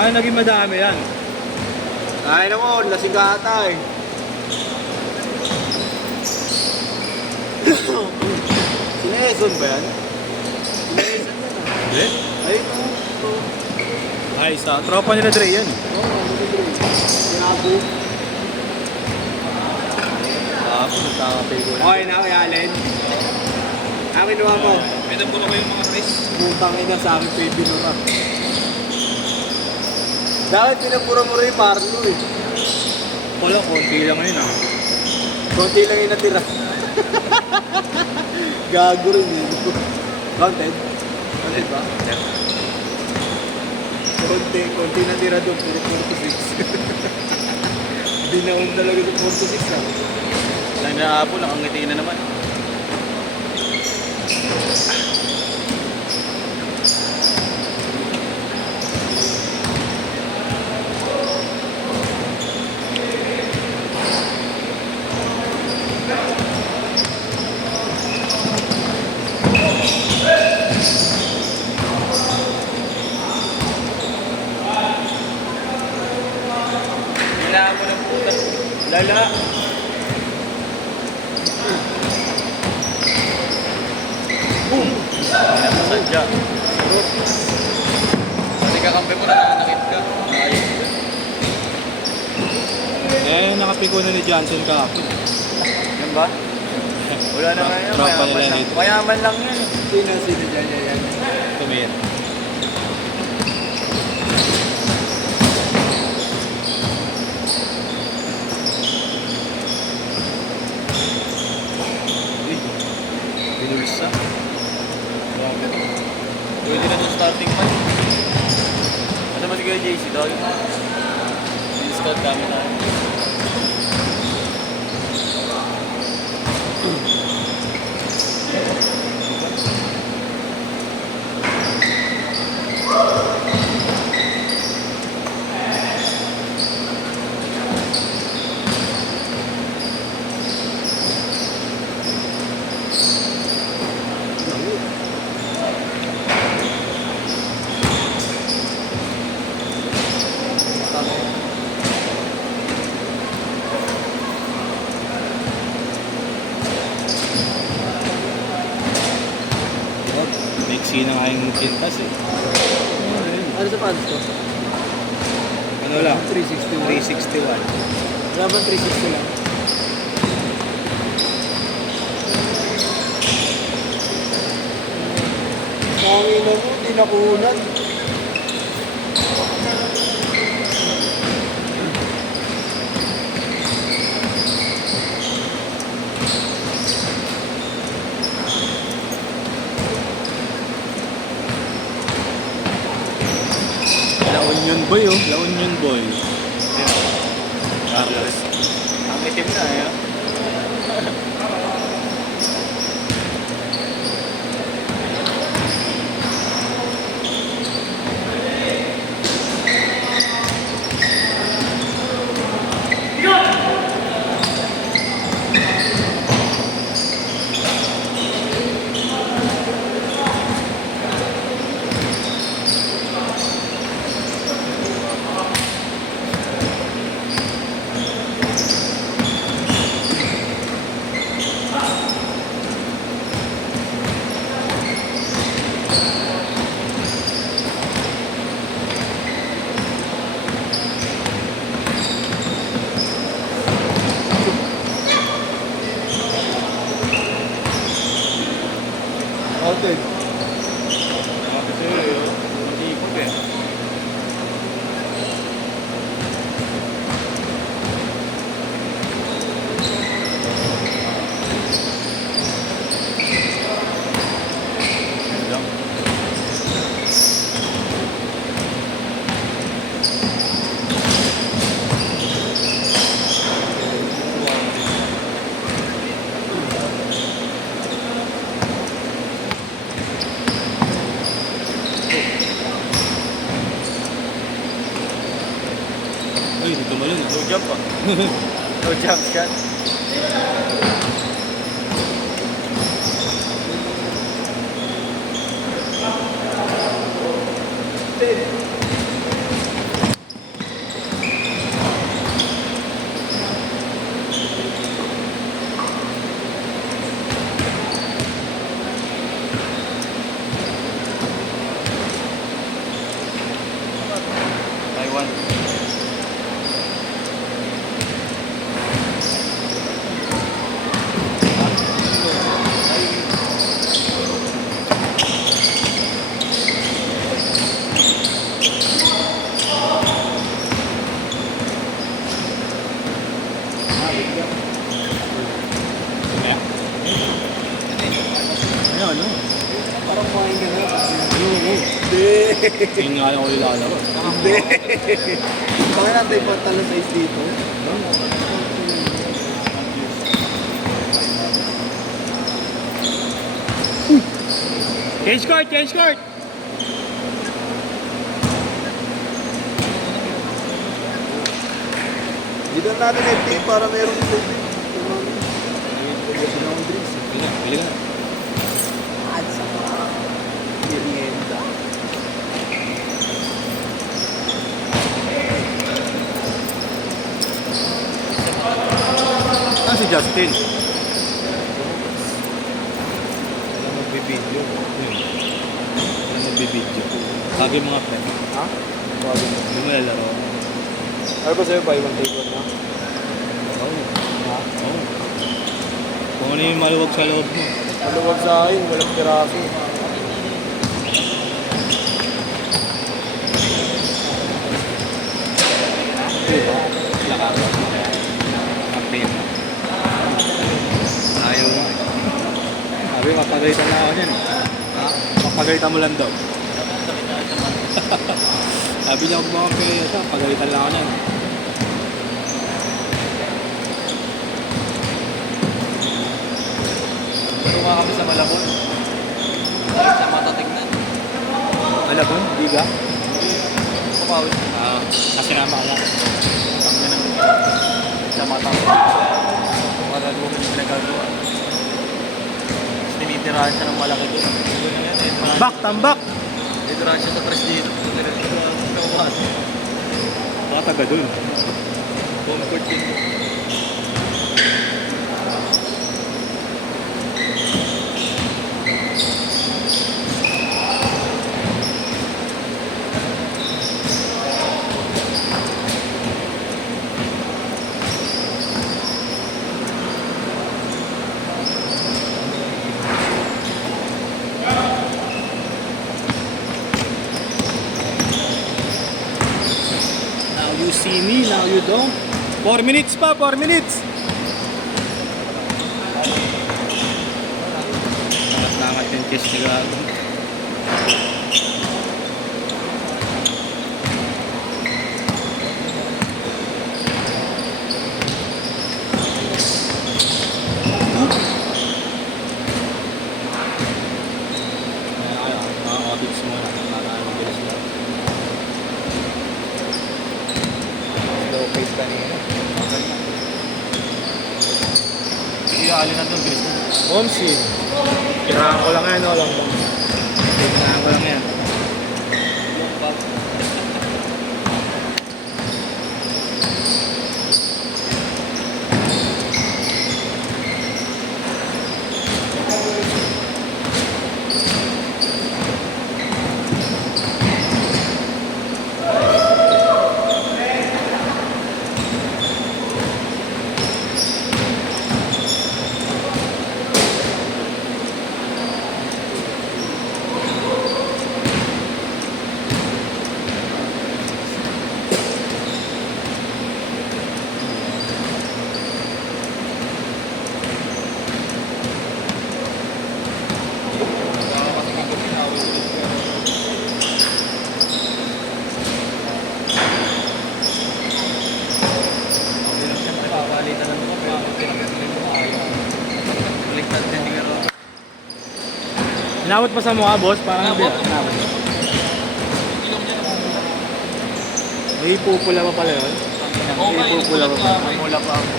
Ay, naging madami yan. Ay naman, lasing ka ata eh. Sina Eson ba yan? Sina Eson yan ah. Hindi? Ay, ito. Ay, sa tropa nila Dre yan. Oo, Sinabu. Nagkakapay ko lang. Okay na, kaya Allen. Akin naman mo. Pinapuro ko yung mga fish. Butang ina sa akin pa yung binura. Bakit pinapura mo rin yung Marlo eh? Wala, konti lang ngayon ah. Konti lang yung natira. Gago rin eh. Counted? Counted ba? Konti natira doon. 46. Binaon talaga sa 46 ah. Lang na apo, nakangiti na naman. Kailangan mo ng puta. Lala. Boom! Sadya. Pati kakampi mo na nanakit ka. Ayos. Eh, nakapiko na ni Johnson kahapon. Yan ba? Wala na ngayon. Tropa nila Mayaman lang. nito. Mayaman lang yan. Sino dyan yan? Tumira. Binulsa. Pwede na itong starting man. Ano ba siguro JC dog? Discount kami na. Maiksi na nga yung pintas eh. Ano sa pants ko? Ano lang? 361. 361. Wala ba 360 lang? Pangin na mo, di nakunan. La Union Boy oh. La Union Boy. Ang itim na eh. Outed. Kasi hindi ko eh. Lang. Uy, dito mo yun. No jump ah. No jump shot. 1. Ano, ano? Parang kumain ka na. Oo. Hindi. Yun nga lang ako nilalaro. Hindi. Bakit natin pa talo size dito? Change court! Change court! Dito natin FT para merong tubig. Sinong drinks. Bili ka, bili ka. At sa merienda. Ah, si Justin. Wala magbibideo. Ano nagbibideo? Sabi mga friend. Ha? Bago mo. Hindi mo lalaro. Ano ba sa'yo? Buy one take one na? Oo. Ha? Oo. Kung ano yung maluwag sa loob mo. Maluwag sa akin. Walang piraso. Diba? Lakas. Kapin. Ayaw mo. Sabi, papagalitan na ako niyan. Ha? Papagalitan mo lang daw. Sabi niya, huwag mga pera, pagalitan lang ako niyan. Pero nga kami sa Malabon. Hindi siya matatignan. Ano ba? Biga? Pumawis. Kasi naman ka lang. Tangin na. Siya matatignan. Magagawa ko yung pinagagawa. Tapos tinitirahan siya ng malaki doon. Tambak! Tambak! Tinitirahan siya sa tres dito. Tinitirahan siya. Baka taga dun. Comfort din. Now you see me, now you don't. 4 minutes pa, 4 minutes! Nangat yung kiss ni Gago. Makakabits mo na, makakabits mo. Slow pace kanina. Iaalin na doon, bilis na. Omsi. Kailangan ko lang yan, lang bang. Kailangan ko lang yan. Inabot pa sa mukha, boss? Parang hindi. Inabot. May pupula pa pala yun? May pupula pa pala. Mula pa ako.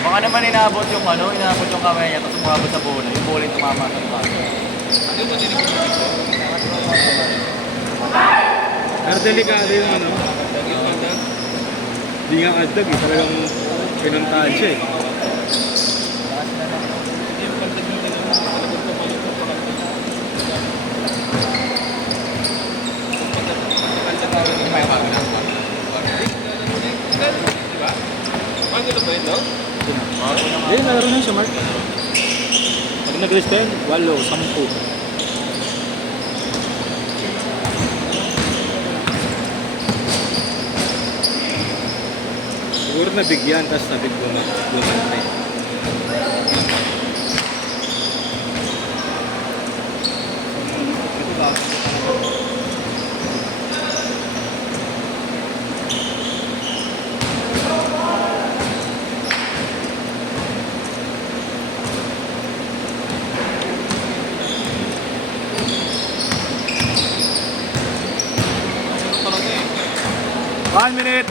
Baka naman inaabot yung ano, inaabot yung kamay niya, tapos umabot sa bola. Yung bola yung tumama sa mukha. Pero delikado yung ano. Hindi nga agdag eh. Talagang pinuntahan siya eh. laro na siya, Mark. Pag nag-rest 10, 8, 10. Siguro nabigyan, tapos bumantay. Ito ba? Talaga eh. 1 minute.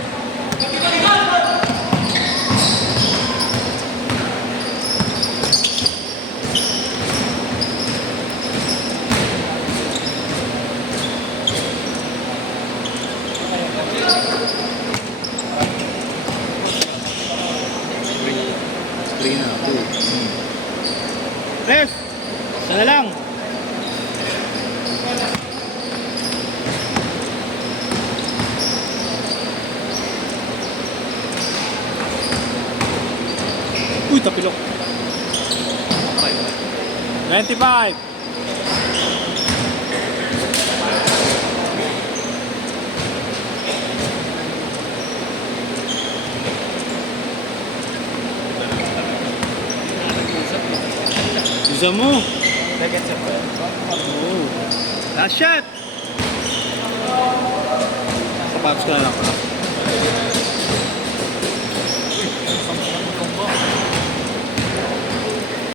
Three na, 2. Ref! Isa na lang. Uy, tapilok. 25. Isa mo. Second set pa yan. Oh. Last shot. Sa paps ko na lang pala.